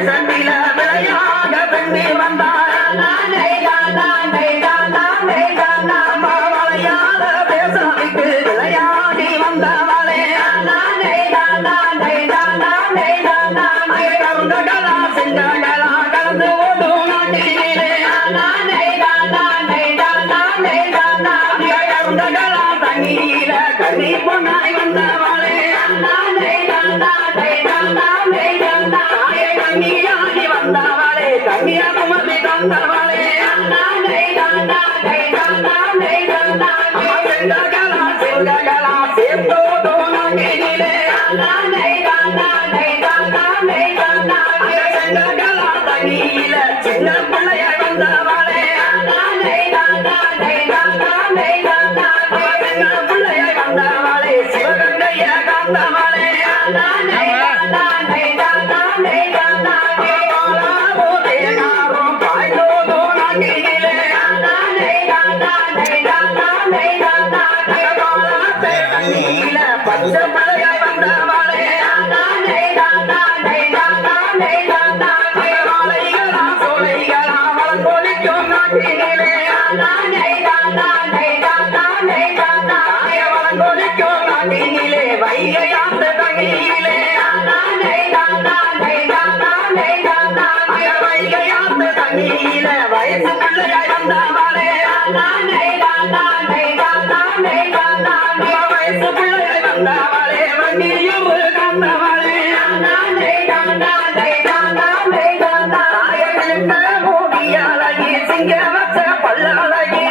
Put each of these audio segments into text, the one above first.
தேசத்தில விளையாட பெண்ணே வந்தாள் மலையாள தேசத்துக்கு விளையாடி வந்தவளே கருங்கடலா செங்கடலா கலந்து ஓடும் நாட்டிலே கருங்கடலா தண்ணீர கண்ணி பொன்னாய் வந்தவளே கண்ணியாகி வந்தவளே கன்னியாகுமரி தந்தவளே சிங்ககளா சேர்த்தோதோ நாட்டிலே சிங்ககளா தண்ணியில சின்ன பிள்ளைய வந்தவளே சின்ன பிள்ளைய வந்தவளே சிவகங்கைய காந்தவளே பச்சை மலையாய் வந்தவளே மாலைகளா சோலைகளா வளங்கொலிக்கும் நாட்டினிலே வளங்கொலிக்கும் நாட்டினிலே வைகையாந்த தகையிலே வைகையாந்த தகையில வயசு பிள்ளையாய் வந்தவளே வயசு பிள்ளையாய் வந்தவளே வண்டியும் காந்தவளே மூடியழகி சிங்க வச்ச பல்லழகி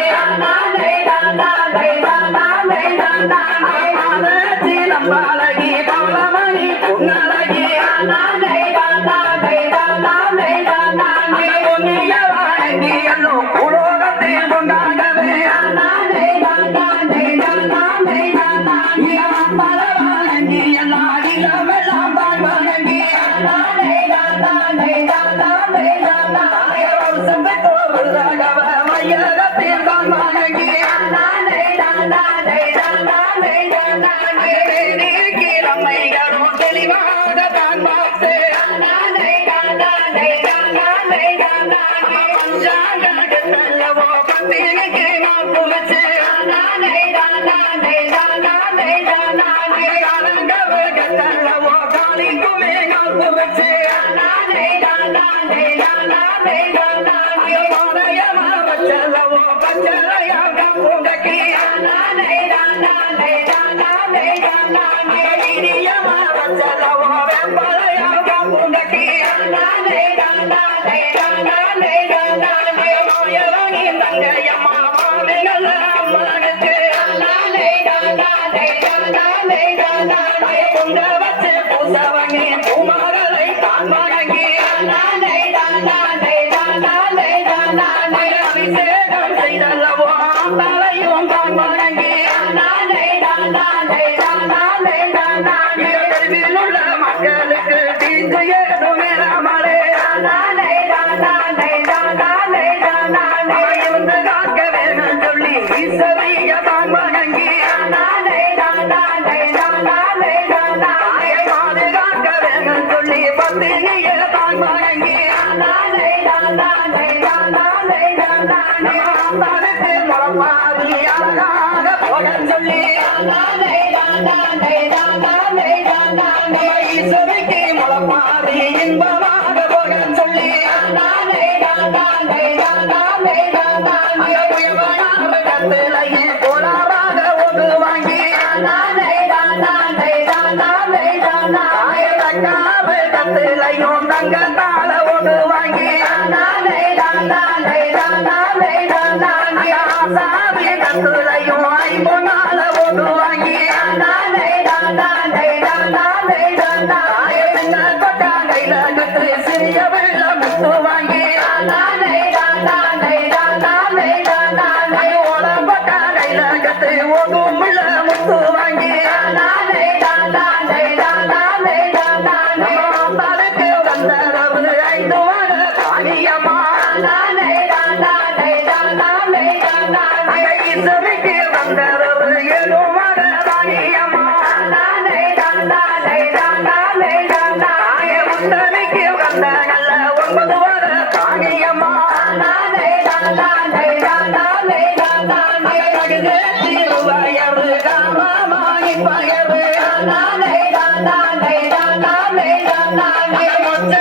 சீலம்பழகி பவளமணி பொன்னழகி பொன்னியவாங்கி எல்லோரும் உலோகத்தில் கொண்டாடவே பலவாங்கி எல்லாம் பாழ்வாங்கி மையகத்தில் தான் வாங்கி கிழமைகளும் தெளிவாக தான் பார்த்து பஞ்சாங்கல்லவோ பத்திரிக்கு நான் குளிச்சு காலங்கவோ காலிக்குமே நான் குளிச்சு வச்சல்லவோ பச்சலையாக பூண்டக்கி வச்சல்லவோ வெம்பலையாக பூண்டக்கி தங்கையம்மா மாமிகள் அம்மனுக்கு கொண்ட வச்சு பூசவங்கி பூமகளை தான் வணங்கி அபிஷேகம் செய்தல்லவோ தலையும் தான் வணங்கி உள்ள மக்களுக்கு தீங்கு ஏதும் வேறாமலே இருந்து காக்க வேணும் சொல்லி ஈஸ்வரிய தான் வணங்கி பாதுகாக்க வேணும் சொல்லி பத்தினிய தான் வணங்கி முளப்பாதி அழகாக போக சொல்லி ஈஸ்வரிக்கு முளப்பாதி இன்பமாக போக சொல்லி கத்திலையே கோலாராக ஒன்று வாங்கி கத்திலையும் தங்கத்தால ஒன்று வாங்கி சாமி கத்திலையும் ஐம்பொன்னால ஒன்று வாங்கி கொட்டாங்கையில கத்து சிறிய வெள்ள முத்து வாங்கி கொட்டாங்கையில கத்து ஒதுமுள்ள முத்து வாங்கி தலைக்கு வந்தரவு 5 வார தானியம்மா ஈஸ்வரிக்கு வந்தரவு 7 வார தானியம்மா முத்தமிக்கு வந்த மதுவர காணியம்மா கடுகு திருவயறு ராமமாயி பயறு மொச்ச